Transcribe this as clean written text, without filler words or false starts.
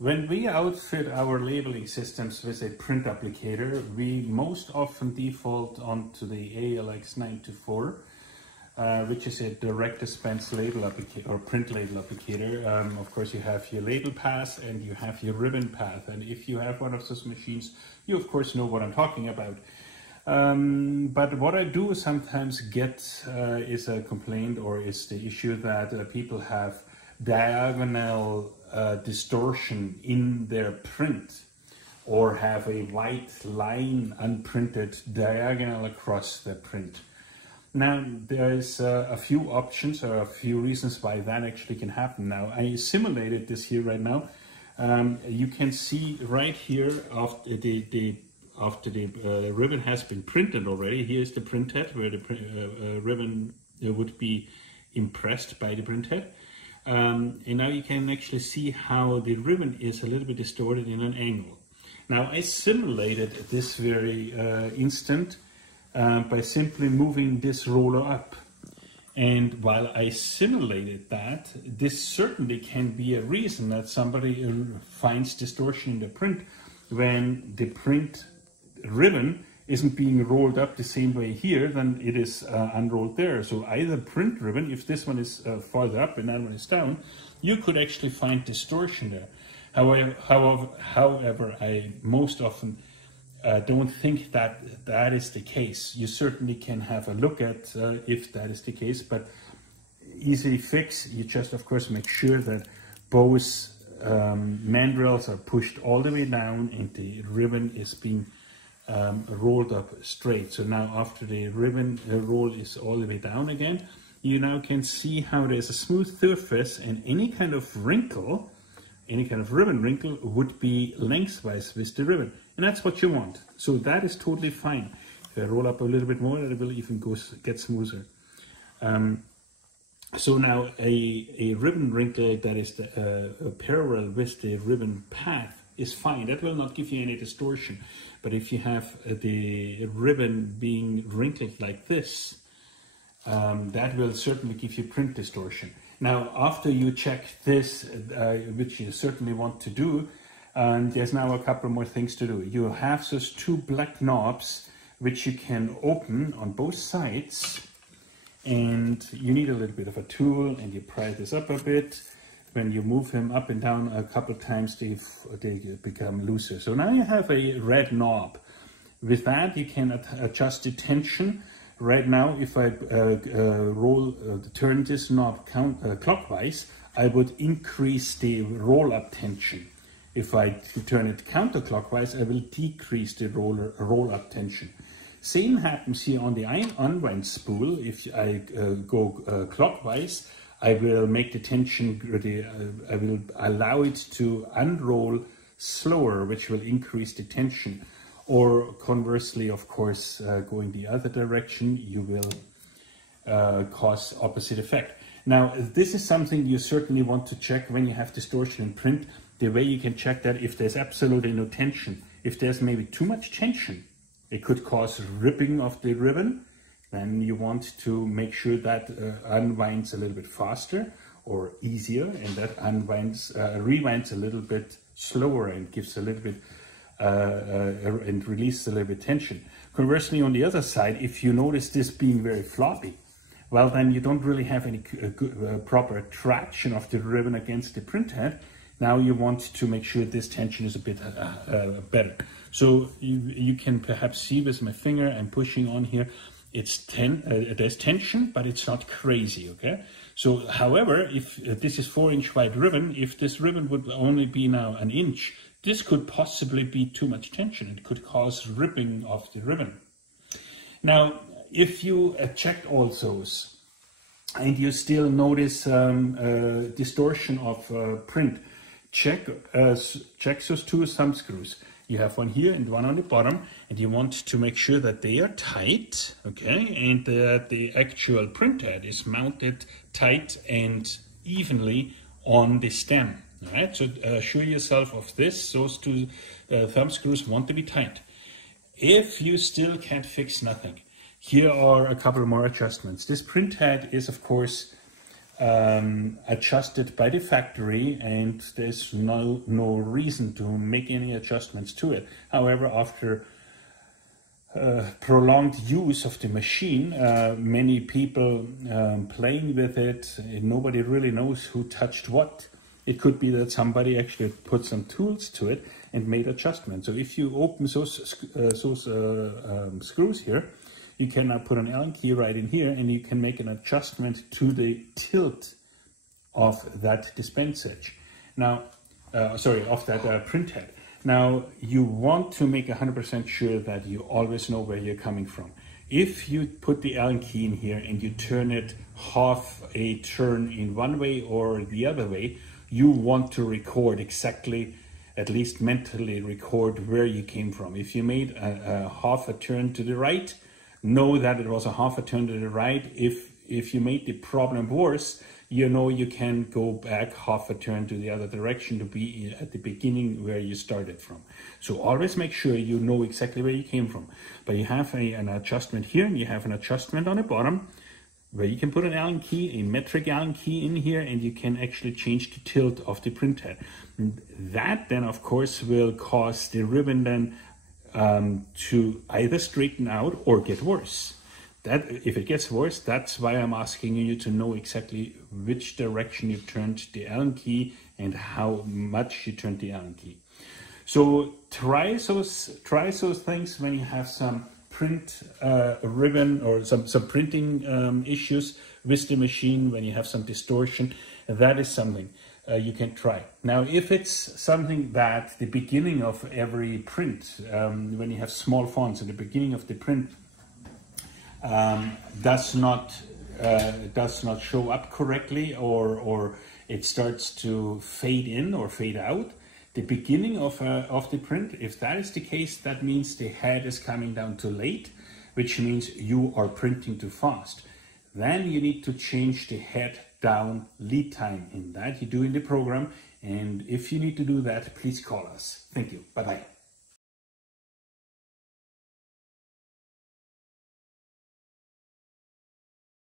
When we outfit our labeling systems with a print applicator, we most often default onto the ALX 924, which is a direct dispense label applicator or print label applicator. Of course, you have your label path and you have your ribbon path. And if you have one of those machines, you of course know what I'm talking about. But what I do sometimes get is a complaint, or is the issue that people have diagonal distortion in their print, or have a white line unprinted diagonal across the print. Now there's a few options or a few reasons why that actually can happen. Now I simulated this here right now. You can see right here after the ribbon has been printed already. Here's the print head where the ribbon would be impressed by the print head. And now you can actually see how the ribbon is a little bit distorted in an angle. Now I simulated this very instant by simply moving this roller up. And while I simulated that, this certainly can be a reason that somebody finds distortion in the print when the print ribbon isn't being rolled up the same way here than it is unrolled there. So either print ribbon, if this one is farther up and that one is down, you could actually find distortion there. However, I most often don't think that that is the case. You certainly can have a look at if that is the case, but easy fix. You just of course make sure that both mandrels are pushed all the way down and the ribbon is being rolled up straight. So now after the ribbon roll is all the way down again, you now can see how there's a smooth surface, and any kind of wrinkle, any kind of ribbon wrinkle would be lengthwise with the ribbon, and that's what you want. So that is totally fine. If I roll up a little bit more, it will even get smoother. So now a ribbon wrinkle that is parallel with the ribbon path is fine. That will not give you any distortion. But if you have the ribbon being wrinkled like this, that will certainly give you print distortion. Now, after you check this, which you certainly want to do, there's now a couple more things to do. You have those two black knobs which you can open on both sides, and you need a little bit of a tool, and you pry this up a bit. When you move them up and down a couple of times, they become looser. So now you have a red knob. With that, you can adjust the tension. Right now, if I turn this knob clockwise, I would increase the roll-up tension. If I turn it counterclockwise, I will decrease the roll-up tension. Same happens here on the unwind spool. If I go clockwise, I will make the tension, I will allow it to unroll slower, which will increase the tension. Or conversely, of course, going the other direction, you will cause opposite effect. Now, this is something you certainly want to check when you have distortion in print. The way you can check that, if there's absolutely no tension. If there's maybe too much tension, it could cause ripping of the ribbon. Then you want to make sure that unwinds a little bit faster or easier, and that rewinds a little bit slower and gives a little bit and releases a little bit tension. Conversely, on the other side, if you notice this being very floppy, well, then you don't really have any proper traction of the ribbon against the print head. Now you want to make sure this tension is a bit better. So you can perhaps see with my finger, I'm pushing on here. It's there's tension, but it's not crazy, okay? So, however, if this is 4-inch wide ribbon, if this ribbon would only be now 1 inch, this could possibly be too much tension. It could cause ripping of the ribbon. Now, if you checked all those and you still notice distortion of print, check those two thumb screws. You have one here and one on the bottom, and you want to make sure that they are tight, okay, and that the actual print head is mounted tight and evenly on the stem. All right, so assure yourself of this. Those two thumb screws want to be tight. If you still can't fix nothing, here are a couple more adjustments. This print head is, of course, adjusted by the factory, and there's no reason to make any adjustments to it. However, after prolonged use of the machine, many people playing with it, nobody really knows who touched what. It could be that somebody actually put some tools to it and made adjustments. So if you open those screws here, you can now put an Allen key right in here, and you can make an adjustment to the tilt of that dispense edge. Now, of that print head. Now, you want to make 100% sure that you always know where you're coming from. If you put the Allen key in here and you turn it half a turn in one way or the other way, you want to record exactly, at least mentally record where you came from. If you made a half a turn to the right, know that it was a half a turn to the right. If you made the problem worse, you know you can go back half a turn to the other direction to be at the beginning where you started from. So always make sure you know exactly where you came from. But you have an adjustment here, and you have an adjustment on the bottom where you can put an Allen key, a metric Allen key in here, and you can actually change the tilt of the print head. That then, of course, will cause the ribbon then to either straighten out or get worse. That if it gets worse, that's why I'm asking you to know exactly which direction you turned the Allen key and how much you turned the Allen key. So try those things when you have some print ribbon or some printing issues with the machine, when you have some distortion. That is something you can try. Now, if it's something that the beginning of every print, when you have small fonts at the beginning of the print, does not show up correctly, or it starts to fade in or fade out, the beginning of the print, if that is the case, that means the head is coming down too late, which means you are printing too fast. Then you need to change the head down lead time. In that you do in the program, and if you need to do that, please call us. Thank you. Bye-bye.